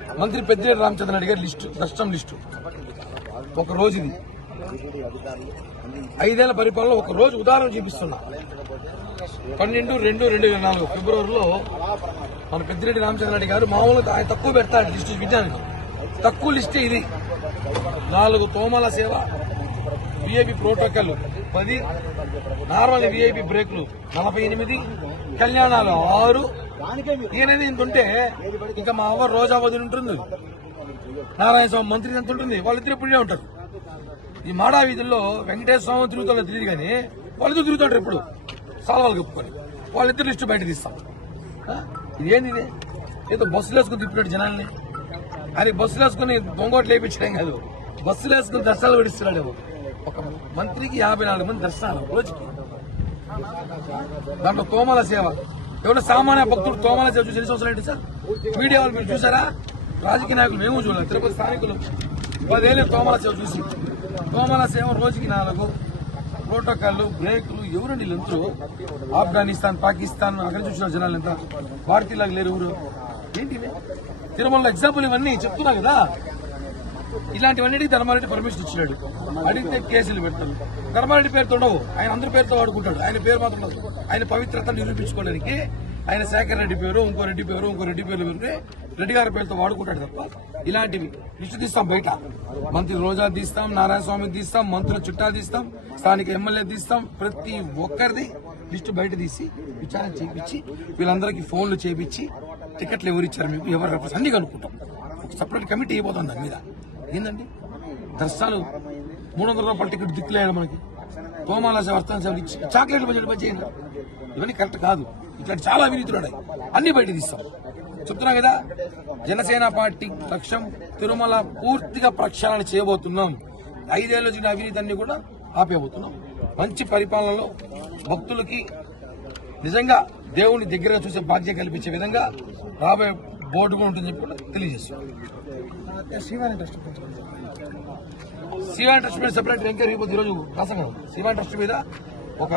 మంత్రి పెద్దిరెడ్డి రామచంద్రరెడ్డి గారి లిస్టు దర్శనం లిస్టు ఒక రోజు ఇది 5 ఏళ్ల పరిపాలనలో ఒక రోజు ఉదాహరణ చూపిస్తున్నా. 12/2/2024 ఫిబ్రవరిలో మన పెద్దిరెడ్డి రామచంద్రరెడ్డి గారు మామూలుగా ఆయన తక్కువ పెడతాడు లిస్టు విజయానికి. తక్కువ లిస్టే ఇది. 4 తోమల సేవ, విఐపి ప్రోటోకాల్ 10, నార్మల్ విఐపి బ్రేకులు 48, కళ్యాణాలు 6. ఈయనది ఇంత ఉంటే ఇంకా మా అవ్వ రోజా వదిలి ఉంటుంది, నారాయణ స్వామి మంత్రి ఎంత ఉంటుంది, వాళ్ళిద్దరు ఇప్పుడే ఉంటారు. ఈ మాడా వీధుల్లో వెంకటేశ్వర స్వామి తిరుగుతారో తెలియదు కానీ వాళ్ళిద్దరు తిరుగుతాడు ఇప్పుడు సాల్వాలు కప్పుకొని. వాళ్ళిద్దరు లిస్టు బయట తీస్తాం. ఇదేంది ఇది? ఏదో బస్సులు వేసుకుని తిప్పినట్టు జనాల్ని. అది బస్సులు వేసుకుని దొంగోట్లు వేయించడం కాదు, బస్సులు వేసుకుని దర్శనాలు పడిస్తున్నాడు. ఒక మంత్రికి 54 మంది దర్శనాలు రోజుకి. దాంట్లో తోమల సేవ, ఎవరో సామాన్య భక్తుడు తోమల సేవ చూసి ఎన్ని సంవత్సరాలు ఏంటి సార్? మీడియా వాళ్ళు మీరు చూసారా? రాజకీయ నాయకులు మేము చూడాలి. తిరుపతి స్థానికులు 10 ఏళ్ళు తోమల సేవ చూసి. తోమల సేవ రోజుకి 4 ప్రోటోకాల్ బ్రేకులు. ఎవరండి వీళ్ళందరూ? ఆఫ్ఘనిస్తాన్, పాకిస్తాన్ అక్కడ చూసిన జనాలు ఎంత భారతీయులాగా లేరు ఎవరు? ఏంటివి? తిరుమల ఎగ్జాంపుల్ ఇవన్నీ చెప్తున్నా కదా. ఇలాంటివన్నిటికీ ధర్మారెడ్డి పర్మిషన్ ఇచ్చినాడు. అడిగితే కేసులు పెడతాడు. ధర్మారెడ్డి పేరుతో ఉండవు, ఆయన అందరి పేరుతో వాడుకుంటాడు. ఆయన పేరు మాత్రం ఉండదు. ఆయన పవిత్రతను నిరూపించుకోవడానికి ఆయన శేఖర్ రెడ్డి పేరు, ఇంకో రెడ్డి పేరు, ఇంకో రెడ్డి పేరు పెరిగితే రెడ్డి గారి పేరుతో వాడుకుంటాడు తప్ప ఇలాంటివి లిస్టు తీస్తాం బయట. మంత్రి రోజా తీస్తాం, నారాయణ స్వామి తీస్తాం, మంత్రుల చుట్టా తీస్తాం, స్థానిక ఎమ్మెల్యే తీస్తాం. ప్రతి ఒక్కరిది లిస్టు బయట తీసి విచారణ చేయించి వీళ్ళందరికీ ఫోన్లు చేయించి టికెట్లు ఎవరిచ్చారు మీకు, ఎవరు రెఫరెన్స్ అన్ని కనుక్కుంటాం. ఒక సపరేట్ కమిటీ అయిపోతుంది దాని మీద. ఏందండి దర్శనాలు 300 రూపాయల టికెట్ దిక్కులేడు మనకి. తోమాల వర్తన సేవలు ఇచ్చి చాక్లెట్లు బడ్జెట్ చేయండి. ఇవన్నీ కరెక్ట్ కాదు. ఇట్లాంటి చాలా అవినీతులు ఉన్నాయి, అన్ని బయట తీస్తాం. చెప్తున్నా కదా, జనసేన పార్టీ లక్ష్యం తిరుమల పూర్తిగా ప్రక్షాళన చేయబోతున్నాం. 5 ఏళ్ల వచ్చిన అవినీతి అన్ని కూడా ఆపేయబోతున్నాం. మంచి పరిపాలనలో భక్తులకి నిజంగా దేవుని దగ్గరగా చూసే భాగ్యం కల్పించే విధంగా రాబోయే బోర్డు కూడా ఉంటుందని చెప్పి కూడా తెలియజేస్తున్నాం. శివాని ట్రస్ట్ మీద సెపరేట్ ఎంక్వైరీ ఈరోజు రాసాం కదా. శివాని ట్రస్ట్ మీద ఒక